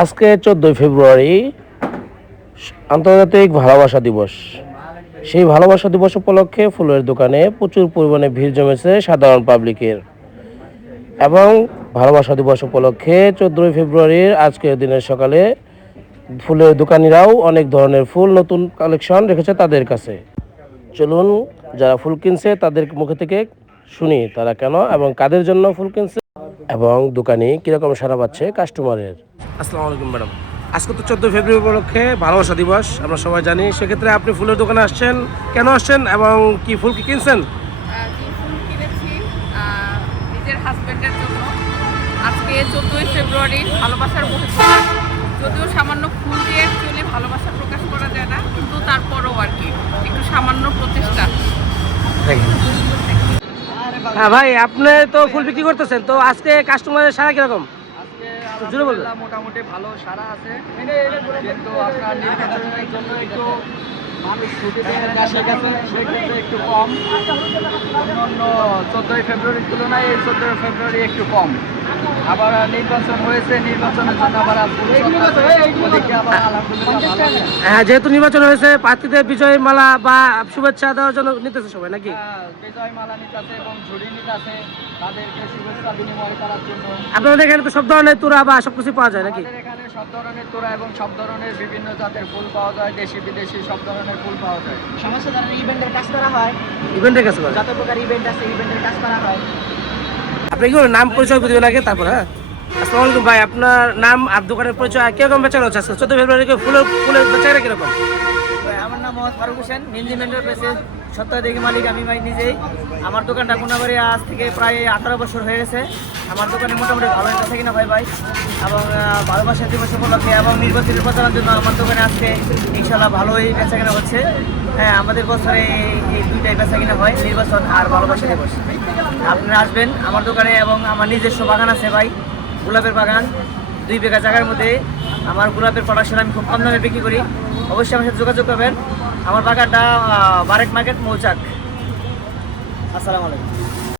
আজকে 14 ফেব্রুয়ারি আন্তর্জাতিক ভালোবাসা দিবস। সেই ভালোবাসা দিবস উপলক্ষে ফুলের দোকানে প্রচুর পরিমাণে ভিড় জমেছে সাধারণ পাবলিকের। এবং ভালোবাসা দিবস উপলক্ষে 14 ফেব্রুয়ারির আজকের দিনের সকালে ফুলের দোকানিরাও অনেক ধরনের ফুল নতুন কালেকশন রেখেছে তাদের কাছে। চলুন যারা ফুল কিনছে তাদের মুখে থেকে শুনি তারা কেন এবং কাদের জন্য ফুল কিনছে এবং দোকানি কীরকম সাড়া পাচ্ছে কাস্টমারের। আসসালামু আলাইকুম ম্যাডাম, আজকে তো 14 ফেব্রুয়ারি উপলক্ষে ভালোবাসা দিবস আমরা সবাই জানি, সেক্ষেত্রে আপনি ফুলের দোকানে আসছেন, কেন আসছেন এবং কি ফুল কি কিনছেন? ফুল কিনেছি নিজের হাজব্যান্ডের জন্য। আজকে 14 ফেব্রুয়ারি ভালোবাসার মহোৎসব। যদিও সামান্য ফুল দিয়ে অ্যাকচুয়ালি ভালোবাসা প্রকাশ করা যায় না, কিন্তু তারপরও আর কি একটু সামান্য প্রচেষ্টা। হ্যাঁ ভাই, আপনি তো ফুল বিক্রি করতেছেন, তো আজকে কাস্টমারের সাড়া কিরকম? আলহামদুলিল্লাহ মোটামুটি ভালো সারা আছে, কিন্তু আপনার নির্বাচনের জন্য একটু মানুষ ছুটির কাছে গেছে, সেক্ষেত্রে একটু কম। অন্যান্য 14 ফেব্রুয়ারির তুলনায় এই 14 ফেব্রুয়ারি একটু কম। আবার নির্বাচন হয়েছে, নির্বাচনের জন্য আবার হ্যাঁ, যেহেতু নির্বাচন হয়েছে প্রার্থীদের বিজয় মালা বা শুভেচ্ছা দেওয়ার জন্য নিতেছে সবাই নাকি? বিজয় মালা নিতেছে এবং ঝুড়ি নিতেছে তাদেরকে শুভেচ্ছা বিনিময় করার জন্য। আপনাদের এখানে তো সব ধরনের তোড়া বা সবকিছু পাওয়া যায় নাকি? আমাদের এখানে সব ধরনের তোড়া এবং সব ধরনের বিভিন্ন জাতের ফুল পাওয়া যায়, দেশি বিদেশি সব ধরনের ফুল পাওয়া যায়। সমস্ত ধরনের ইভেন্টের কাজ করা হয়। ইভেন্টের কাছে করে যত প্রকার ইভেন্ট আছে ইভেন্টের কাজ করা হয়। আপনি কি নাম পরিচয় করে দিবেন আগে, তারপর? হ্যাঁ, আসসালামু আলাইকুম ভাই, আপনার নাম আর দোকানের পরিচয় কিরকম বেচানো হচ্ছে আজকে 14 ফেব্রুয়ারিকে ফুলের বেচাটা কিরকম? আমার নাম মোহাম্মদ ফারুক হোসেন, মিলজিমেন্টের পেছে সত্ত্বাধিকারী মালিক আমি ভাই নিজেই। আমার দোকানটা কোনাবাড়ি আজ থেকে প্রায় 18 বছর হয়ে গেছে। আমার দোকানে মোটামুটি ভালো বেচা কিনা ভাই এবং ভালোবাসা দিবস উপলক্ষে এবং নির্বাচনের প্রচারের জন্য আমার দোকানে আজকে ইনশাল্লাহ ভালোই বেচা কিনা হচ্ছে। হ্যাঁ, আমাদের বছরে এই দুইটাই বেচা কিনা হয়, নির্বাচন আর ভালোবাসা দিবস। আপনারা আসবেন আমার দোকানে এবং আমার নিজস্ব বাগান আছে ভাই, গোলাপের বাগান 2 বিঘা জায়গার মধ্যে। আমার গোলাপের প্রোডাকশন আমি খুব কম দামে বিক্রি করি, অবশ্যই আমার সাথে যোগাযোগ করবেন। আমার বাগানটা বারেক মার্কেট মৌচাক। আসসালামু আলাইকুম।